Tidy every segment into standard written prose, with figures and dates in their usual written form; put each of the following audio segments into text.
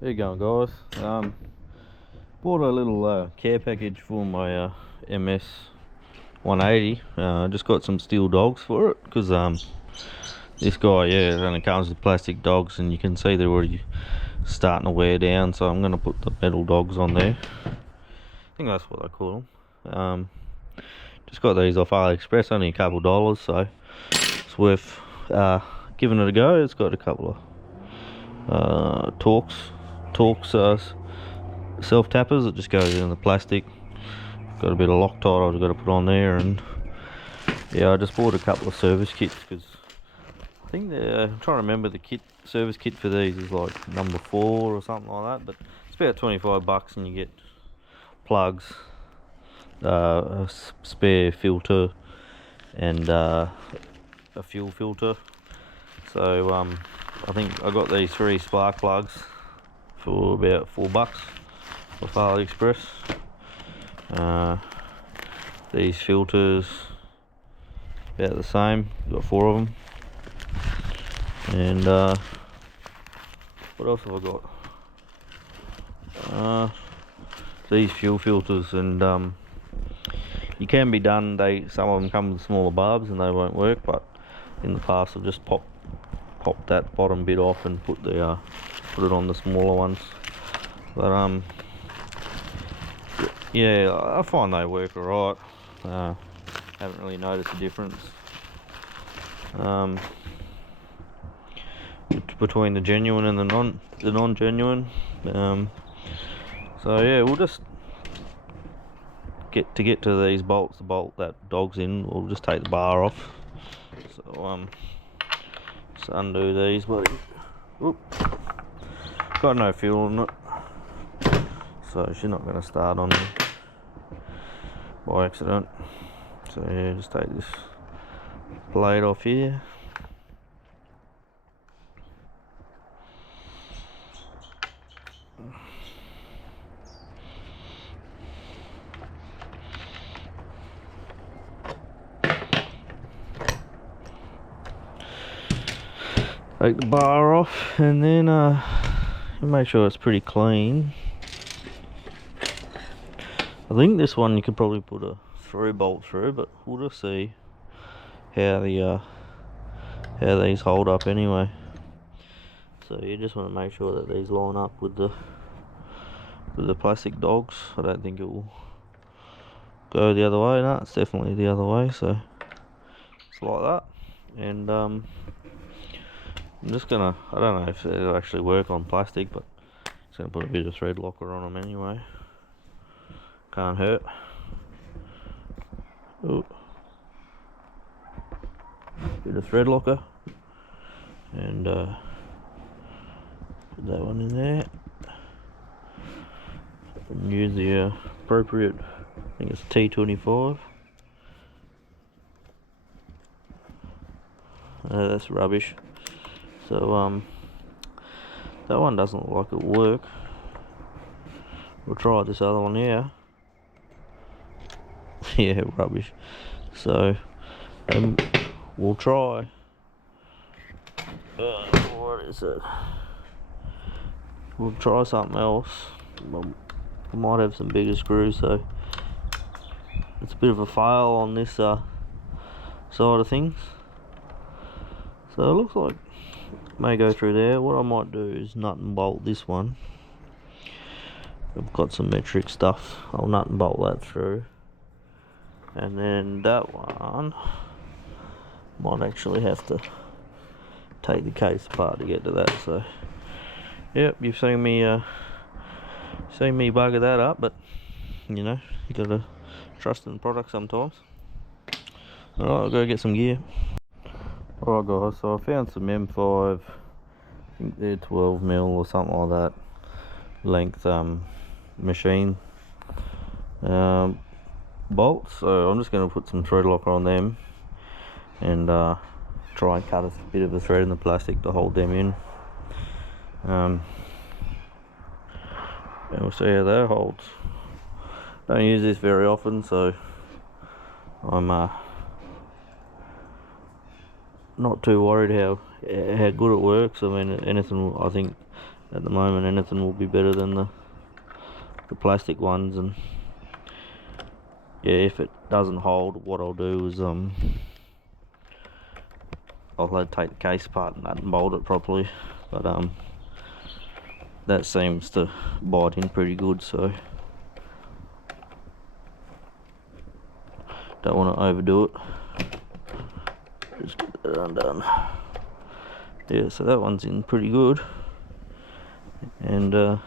There you go, guys. Bought a little care package for my MS180. Just got some Stihl dogs for it because this guy, yeah, it only comes with plastic dogs, and you can see they're already starting to wear down. So I'm gonna put the metal dogs on there. I think that's what I call them. Just got these off AliExpress, only a couple dollars, so it's worth giving it a go. It's got a couple of Torx self tappers that just goes in the plastic. Got a bit of Loctite I've got to put on there, and yeah, I just bought a couple of service kits because I think I'm trying to remember the service kit for these is like number 4 or something like that, but it's about $25 and you get plugs, a spare filter, and a fuel filter. So I think I got these 3 spark plugs for about $4 off AliExpress. These filters about the same, got 4 of them. And what else have I got? These fuel filters, and you can be done. Some of them come with smaller bulbs and they won't work, but in the past I've just popped that bottom bit off and put it on the smaller ones. But yeah, I find they work alright. Haven't really noticed a difference between the genuine and the non-genuine. So yeah, we'll just get to these bolts, the bolt that dog's in. We'll just take the bar off. So just undo these, buddy. Oop. Got no fuel in it, so she's not going to start on me by accident. So yeah, just take this blade off here. Take the bar off, and then make sure it's pretty clean. I think this one you could probably put a through bolt through, but we'll just see how these hold up anyway. So you just want to make sure that these line up with the plastic dogs. I don't think it will go the other way. No, it's definitely the other way. So it's like that, and I'm just gonna, I don't know if it'll actually work on plastic, but just gonna put a bit of thread locker on them anyway. Can't hurt. Ooh. Bit of thread locker, and put that one in there, and use the appropriate, I think it's T25. That's rubbish. So that one doesn't look like it'll work. We'll try this other one here. Yeah, rubbish. So we'll try what is it? We'll try something else. I might have some bigger screws, so it's a bit of a fail on this side of things. So it looks like it may go through there. What I might do is nut and bolt this one. I've got some metric stuff. I'll nut and bolt that through, and then that one might actually have to take the case apart to get to that. So yep, you've seen me bugger that up, but you know, you gotta trust in the product sometimes. Alright, I'll go get some gear. Alright guys, so I found some M5, I think they're 12mm or something like that length machine bolts. So I'm just going to put some thread locker on them and try and cut a bit of a thread in the plastic to hold them in, and we'll see how that holds. Don't use this very often, so I'm not too worried how good it works. I mean, anything, I think at the moment anything will be better than the plastic ones. And yeah, if it doesn't hold, what I'll do is I'll take the case apart and mold it properly, but that seems to bite in pretty good, so don't want to overdo it. Just get that undone. Yeah, so that one's in pretty good, and I'll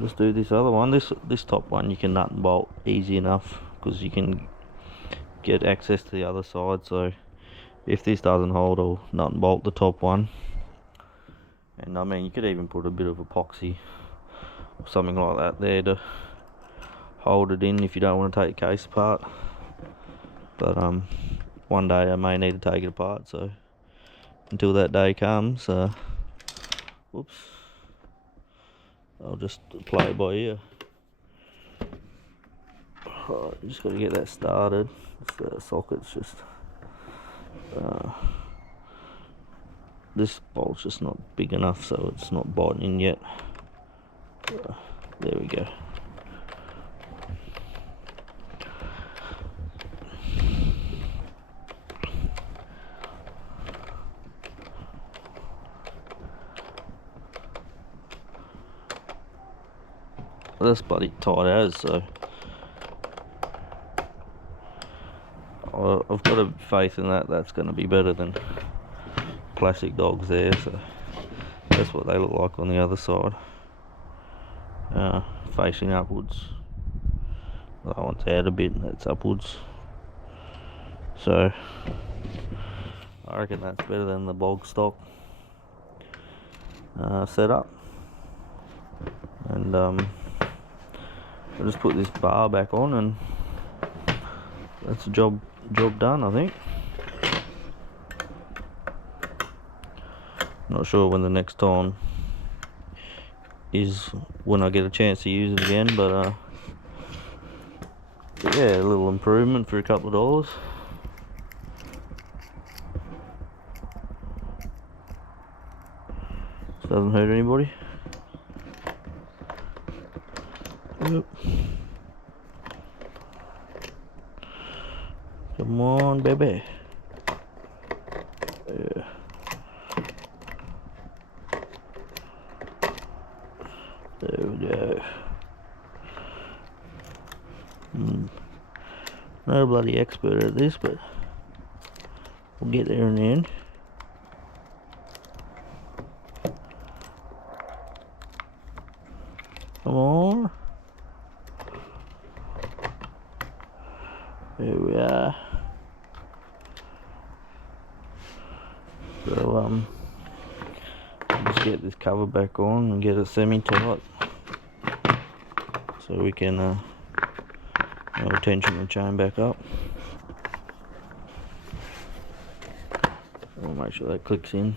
just do this other one. This top one you can nut and bolt easy enough because you can get access to the other side. So if this doesn't hold, I'll nut and bolt the top one. And I mean, you could even put a bit of epoxy or something like that there to hold it in if you don't want to take the case apart. But one day I may need to take it apart, so until that day comes, whoops, I'll just play it by ear. Right, just got to get that started. The socket's just this bolt's just not big enough, so it's not biting in yet. There we go. That's bloody tight as, so I've got a faith in that's going to be better than plastic dogs there. So that's what they look like on the other side, facing upwards. That one's out a bit, that's upwards, so I reckon that's better than the bog stock setup. And I'll just put this bar back on, and that's a job done, I think. Not sure when the next time is, when I get a chance to use it again, but yeah, a little improvement for a couple of dollars. Doesn't hurt anybody. Yep. Come on, baby. Yeah. There we go. Not a bloody expert at this, but we'll get there in the end. Come on. There we are. So just get this cover back on and get it semi-tight, so we can tension the chain back up. I'll make sure that clicks in.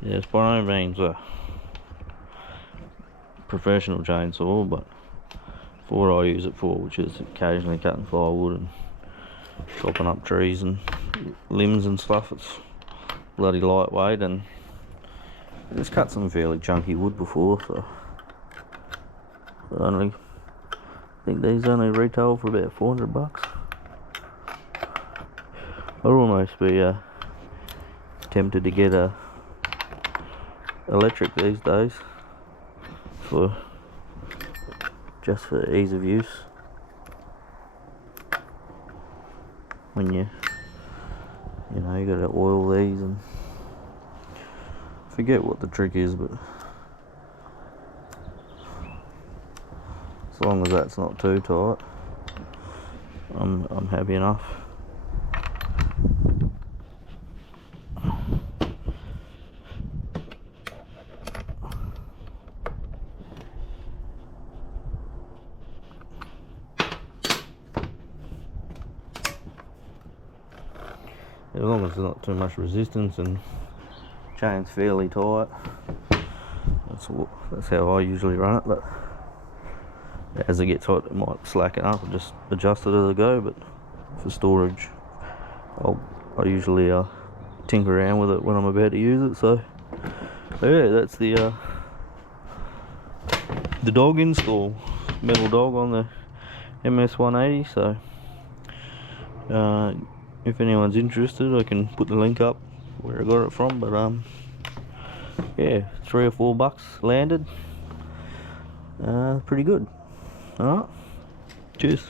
Yeah, it's by no means a professional chainsaw, but for what I use it for, which is occasionally cutting firewood and chopping up trees and limbs and stuff, it's bloody lightweight, and it's cut some fairly chunky wood before, so I think these only retail for about 400 bucks. I'd almost be tempted to get a electric these days, just for ease of use. When you gotta oil these, and forget what the trick is, but as long as that's not too tight, I'm happy enough. As long as there's not too much resistance and chain's fairly tight, that's how I usually run it. But as it gets hot, it might slacken up and just adjust it as I go. But for storage, I usually tinker around with it when I'm about to use it. So yeah, that's the dog install, metal dog on the MS180. So if anyone's interested, I can put the link up where I got it from. But yeah, $3 or $4 landed. Pretty good. Alright, cheers.